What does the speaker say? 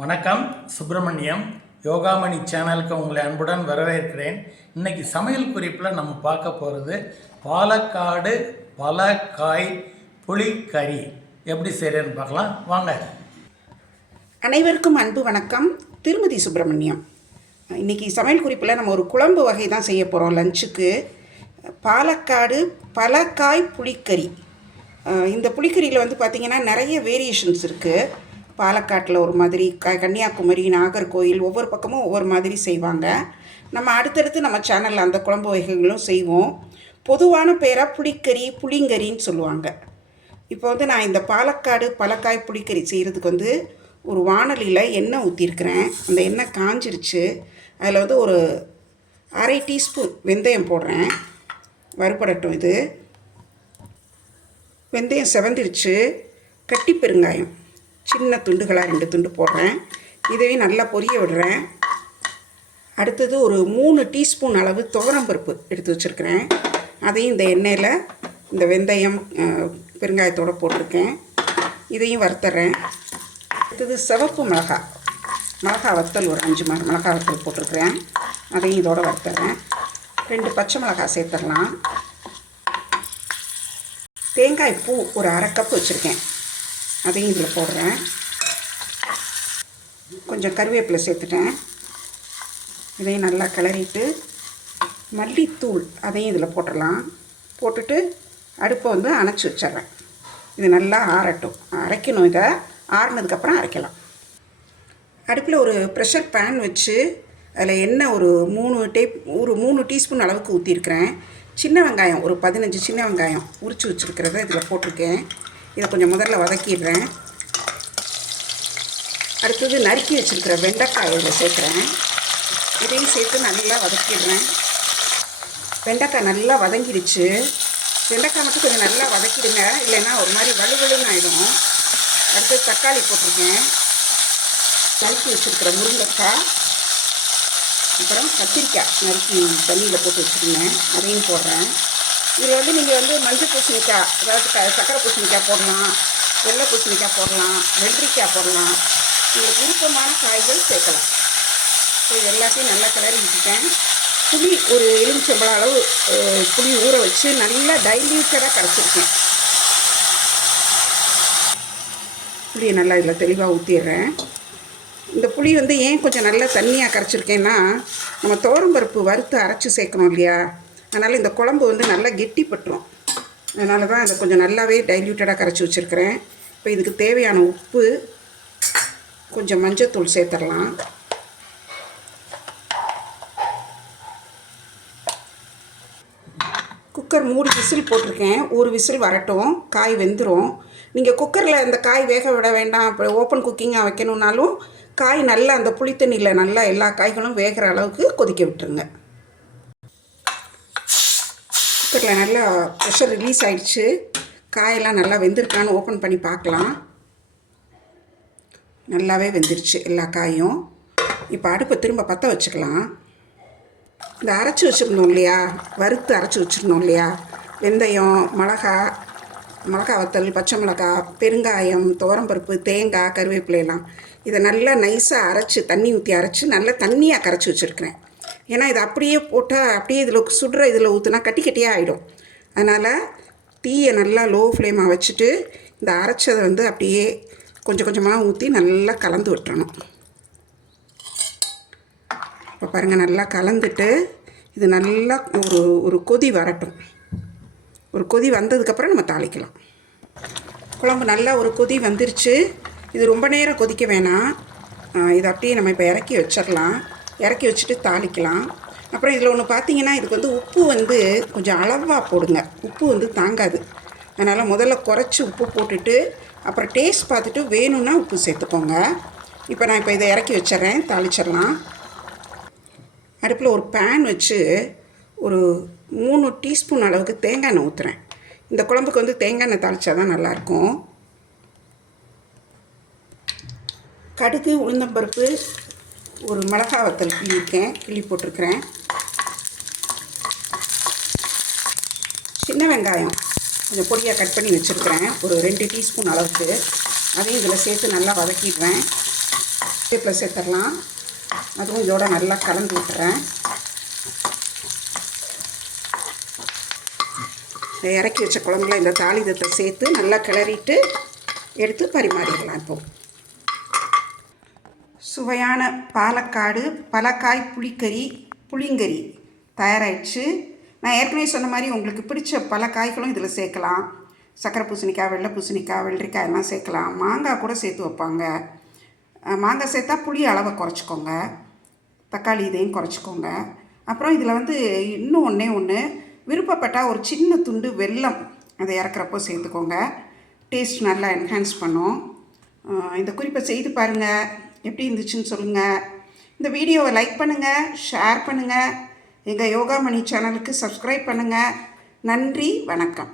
வணக்கம் சுப்பிரமணியம். யோகாமணி சேனலுக்கு உங்களை அன்புடன் வரவேற்கிறேன். இன்னைக்கு சமையல் குறிப்பில் நம்ம பார்க்க போகிறது பாலக்காடு பலக்காய் புளிக்கறி எப்படி செய்கிறேன்னு பார்க்கலாம். வாங்க. அனைவருக்கும் அன்பு வணக்கம். திருமதி சுப்பிரமணியம். இன்றைக்கி சமையல் குறிப்பில் நம்ம ஒரு குழம்பு வகை தான் செய்ய போகிறோம் லஞ்சுக்கு. பாலக்காடு பலக்காய் புளிக்கறி இந்த புளிக்கறியில் வந்து பார்த்திங்கன்னா நிறைய வேரியேஷன்ஸ் இருக்குது பாலக்காட்டில் ஒரு மாதிரி க கன்னியாகுமரி நாகர்கோயில் ஒவ்வொரு பக்கமும் ஒவ்வொரு மாதிரி செய்வாங்க. நம்ம அடுத்தடுத்து நம்ம சேனலில் அந்த குழம்பு வகைகளும் செய்வோம். பொதுவான பேராக புளிக்கறி புளிங்கறின்னு சொல்லுவாங்க. இப்போ வந்து நான் இந்த பாலக்காடு பலக்காய் புளிக்கறி செய்கிறதுக்கு வந்து ஒரு வானலியில் எண்ணெய் ஊற்றிருக்கிறேன் அந்த எண்ணெய் காஞ்சிருச்சு. அதில் வந்து ஒரு அரை டீஸ்பூன் வெந்தயம் போடுறேன். வறுபடட்டும் இது. வெந்தயம் செவந்துருச்சு. கட்டி பெருங்காயம். சின்ன துண்டுகளாக ரெண்டு துண்டு போடுறேன். இதையும் நல்லா பொரிய விடுறேன். அடுத்தது ஒரு மூணு டீஸ்பூன் அளவு துவரம்பருப்பு எடுத்து வச்சுருக்கிறேன். அதையும் இந்த எண்ணெயில் இந்த வெந்தயம் பெருங்காயத்தோடு போட்டிருக்கேன். இதையும் வறுத்துறேன். அடுத்தது சிவப்பு மிளகாய் மிளகாய் வத்தல் ஒரு அஞ்சு ம மிளகா வத்தல் போட்டிருக்கிறேன். அதையும் இதோட வறுத்துறேன். ரெண்டு பச்சை மிளகாய் சேர்த்துடலாம். தேங்காய் பூ ஒரு அரை கப் வச்சுருக்கேன். அதையும் இதில் போடுறேன். கொஞ்சம் கருவேப்பிலை சேர்த்துட்டேன். இதையும் நல்லா கிளறிட்டு மல்லித்தூள் அதையும் இதில் போட்டுடலாம். போட்டுட்டு அடுப்பை வந்து அணைச்சி வச்சிட்றேன். இது நல்லா ஆறட்டும். அரைக்கணும் இதை. ஆறுனதுக்கப்புறம் அரைக்கலாம். அடுப்பில் ஒரு ப்ரெஷர் பேன் வச்சு அதில் எண்ணெய் ஒரு மூணு டேப் ஒரு மூணு டீஸ்பூன் அளவுக்கு ஊற்றிருக்கிறேன் சின்ன வெங்காயம் ஒரு பதினஞ்சு சின்ன வெங்காயம் உரித்து வச்சுருக்கிறத இதில் போட்டிருக்கேன். இதை கொஞ்சம் முதல்ல வதக்கிடுறேன். அடுத்தது நறுக்கி வச்சுருக்கிற வெண்டைக்காய் இதில் சேர்க்குறேன். இதையும் சேர்த்து நல்லா வதக்கிடுறேன். வெண்டைக்காய் நல்லா வதங்கிடுச்சு. வெண்டைக்காய் மட்டும் கொஞ்சம் நல்லா வதக்கிடுங்க. இல்லைன்னா ஒரு மாதிரி வலுவலுன்னு ஆகிடும் அடுத்து தக்காளி போட்டிருக்கேன். நறுக்கி வச்சுருக்கிற முருங்கைக்காய். அப்புறம் கத்திரிக்காய் நறுக்கி தண்ணியில் போட்டு வச்சுருந்தேன். அதையும் போடுறேன். இதில் வந்து நீங்கள் வந்து மஞ்சள் பூசணிக்காய் அதாவது க சக்கரை பூசணிக்காய் போடலாம் வெள்ளை பூசணிக்காய் போடலாம் வெள்ளரிக்காய் போடலாம். உங்களுக்கு விருப்பமான காய்கள் சேர்க்கலாம். ஸோ இது எல்லாத்தையும் நல்லா கிளறி விட்டுட்டேன். புளி ஒரு எலுமிச்சம்பழம் அளவு புளி ஊற வச்சு நல்லா டைல்யூட்டடாக கரைச்சிருக்கேன். புளியை நல்லா இதில் தெளிவாக ஊற்றிடுறேன் இந்த புளி வந்து ஏன் கொஞ்சம் நல்லா தண்ணியாக கரைச்சிருக்கேன்னா நம்ம தோரம்பருப்பு வறுத்து அரைச்சி சேர்க்கணும் இல்லையா? அதனால் இந்த குழம்பு வந்து நல்லா கெட்டிப்பட்டுரும் அதனால தான் அதை கொஞ்சம் நல்லாவே டைல்யூட்டடாக கரைச்சி வச்சுருக்கிறேன். இப்போ இதுக்கு தேவையான உப்பு கொஞ்சம் மஞ்சத்தூள் சேர்த்துடலாம். குக்கர் மூணு விசில் போட்டிருக்கேன். ஒரு விசில் வரட்டும். காய் வெந்துடும் நீங்கள் குக்கரில் இந்த காய் வேக விட வேண்டாம். அப்படி ஓப்பன் குக்கிங்காக வைக்கணுன்னாலும் காய் நல்லா அந்த புளித்தண்ணியில் நல்லா எல்லா காய்களும் வேகிற அளவுக்கு கொதிக்க விட்டுருங்க. குக்கரில் நல்லா ப்ரெஷர் ரிலீஸ் ஆயிடுச்சு. காயெல்லாம் நல்லா வெந்திருக்கான்னு ஓப்பன் பண்ணி பார்க்கலாம். நல்லாவே வெந்துருச்சு எல்லா காயும். இப்போ அடுப்பை திரும்ப பற்ற வச்சுக்கலாம். இந்த அரைச்சி வச்சுருந்தோம் இல்லையா? வறுத்து அரைச்சி வச்சுருந்தோம் இல்லையா? வெந்தயம் மிளகா மிளகா வத்தல் பச்சை மிளகா பெருங்காயம் துவரம்பருப்பு தேங்காய் கருவேப்பிலை எல்லாம். இதை நல்லா நைஸாக அரைச்சி தண்ணி ஊற்றி அரைச்சி நல்லா தண்ணியாக கரைச்சி வச்சுருக்கிறேன். ஏன்னா இது அப்படியே போட்டால் அப்படியே இதில் சுடுற இதில் ஊற்றுனா கட்டி கட்டியாக ஆகிடும் அதனால் தீயை நல்லா லோ ஃப்ளேமாக வச்சுட்டு இந்த அரைச்சதை வந்து அப்படியே கொஞ்சம் கொஞ்சமாக ஊற்றி நல்லா கலந்து விட்டுறணும். இப்போ பாருங்கள் நல்லா கலந்துட்டு இது நல்லா ஒரு ஒரு கொதி வரட்டும். ஒரு கொதி வந்ததுக்கப்புறம் நம்ம தாளிக்கலாம். குழம்பு நல்லா ஒரு கொதி வந்துருச்சு. இது ரொம்ப நேரம் கொதிக்க வேணாம். இதை அப்படியே நம்ம இப்போ இறக்கி வச்சிடலாம். இறக்கி வச்சுட்டு தாளிக்கலாம். அப்புறம் இதில் ஒன்று பார்த்தீங்கன்னா இதுக்கு வந்து உப்பு வந்து கொஞ்சம் அளவாக போடுங்க. உப்பு வந்து தாங்காது. அதனால் முதல்ல குறைச்சி உப்பு போட்டுட்டு அப்புறம் டேஸ்ட் பார்த்துட்டு வேணும்னா உப்பு சேர்த்துக்கோங்க. இப்போ நான் இப்போ இதை இறக்கி வச்சிட்றேன். தாளிச்சிடலாம். அடுப்பில் ஒரு பேன் வச்சு ஒரு மூணு டீஸ்பூன் அளவுக்கு தேங்காய் எண்ணெய் ஊற்றுறேன் இந்த குழம்புக்கு வந்து தேங்காய் எண்ணெய் தாளிச்சா தான் நல்லாயிருக்கும். கடுகு உளுந்தம்பருப்பு ஒரு மிளகா வத்தல் கிள்ளியிருக்கேன் கிள்ளி போட்டிருக்கிறேன். சின்ன வெங்காயம் கொஞ்சம் பொடியாக கட் பண்ணி வச்சுருக்கிறேன். ஒரு ரெண்டு டீஸ்பூன் அளவுக்கு. அதையும் இதில் சேர்த்து நல்லா வதக்கிடுவேன் கருவேப்பிலை சேர்த்துடலாம். அதுவும் இதோட நல்லா கலந்து விட்டுறேன். இந்த இறக்கி வச்ச குழம்புல இந்த தாளிதத்தை சேர்த்து நல்லா கிளறிட்டு எடுத்து பரிமாறிடலாம் இப்போது சுவையான பாலக்காடு பலக்காய் புளிக்கறி புளிங்கறி தயாராகிடுச்சு நான் ஏற்கனவே சொன்ன மாதிரி உங்களுக்கு பிடிச்ச பல காய்களும் இதில் சேர்க்கலாம். சக்கரை பூசணிக்காய் வெள்ளை பூசணிக்காய் வெள்ளரிக்காய் எல்லாம் சேர்க்கலாம். மாங்காய் கூட சேர்த்து வைப்பாங்க. மாங்காய் சேர்த்தா புளி அளவை குறைச்சிக்கோங்க. தக்காளி இதையும் குறைச்சிக்கோங்க. அப்புறம் இதில் வந்து இன்னும் ஒன்றே ஒன்று விருப்பப்பட்டால் ஒரு சின்ன துண்டு வெல்லம் அதை இறக்குறப்போ சேர்த்துக்கோங்க. டேஸ்ட் நல்லா என்ஹான்ஸ் பண்ணும். இந்த குறிப்பை செய்து பாருங்கள் எப்படி இருந்துச்சுன்னு சொல்லுங்கள் இந்த வீடியோவை லைக் பண்ணுங்கள் ஷேர் பண்ணுங்கள் எங்கள் யோகா மணி சேனலுக்கு சப்ஸ்கிரைப் பண்ணுங்கள் நன்றி வணக்கம்.